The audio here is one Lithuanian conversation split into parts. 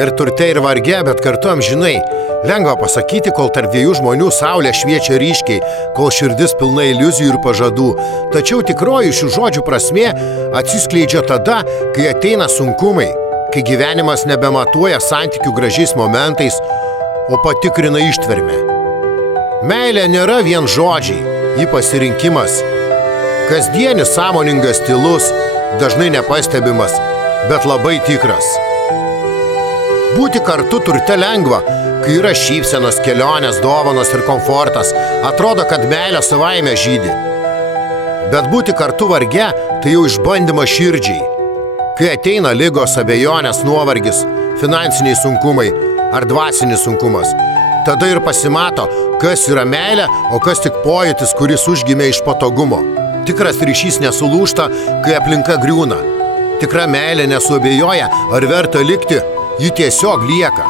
Ir turte ir varge, bet kartu amžinai. Lengva pasakyti, kol tarp dviejų žmonių saulė šviečia ryškiai, kol širdis pilna iliuzijų ir pažadų. Tačiau tikroji šių žodžių prasmė atsiskleidžia tada, kai ateina sunkumai, kai gyvenimas nebematuoja santykių gražiais momentais, o patikrina ištvermę. Meilė nėra vien žodžiai, ji pasirinkimas. Kasdienis sąmoningas tylus, dažnai nepastebimas, bet labai tikras. Būti kartu turte lengva, kai yra šypsenos, kelionės, dovanos ir komfortas. Atrodo, kad meilė savaime žydi. Bet būti kartu varge, tai jau išbandymas širdžiai. Kai ateina ligos, abejonės, nuovargis, finansiniai sunkumai ar dvasinis sunkumas, tada ir pasimato, kas yra meilė, o kas tik pojūtis, kuris užgimė iš patogumo. Tikras ryšys nesulūžta, kai aplinka griūna. Tikra meilė nesuabejoja, ar verta likti, ji tiesiog lieka.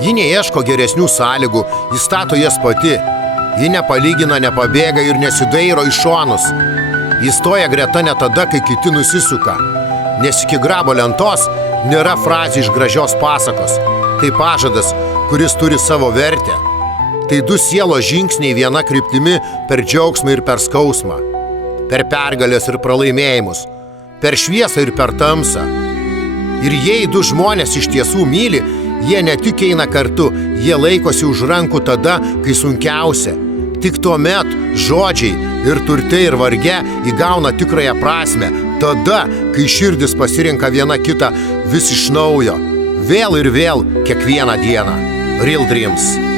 Ji neieško geresnių sąlygų, ji stato jas pati. Ji nepalygina, nepabėga ir nesidairo į šonus. Ji stoja greta ne tada, kai kiti nusisuka. Nes iki grabo lentos nėra frazė iš gražios pasakos. Tai pažadas, kuris turi savo vertę. Tai du sielos žingsniai viena kryptimi per džiaugsmą ir per skausmą. Per pergalės ir pralaimėjimus. Per šviesą ir per tamsą. Ir jei du žmonės iš tiesų myli, jie ne tik eina kartu, jie laikosi už rankų tada, kai sunkiausia. Tik tuomet žodžiai ir turte ir varge įgauna tikrąją prasmę. Tada, kai širdis pasirenka viena kitą vis iš naujo. Vėl ir vėl, kiekvieną dieną. Real Dreams.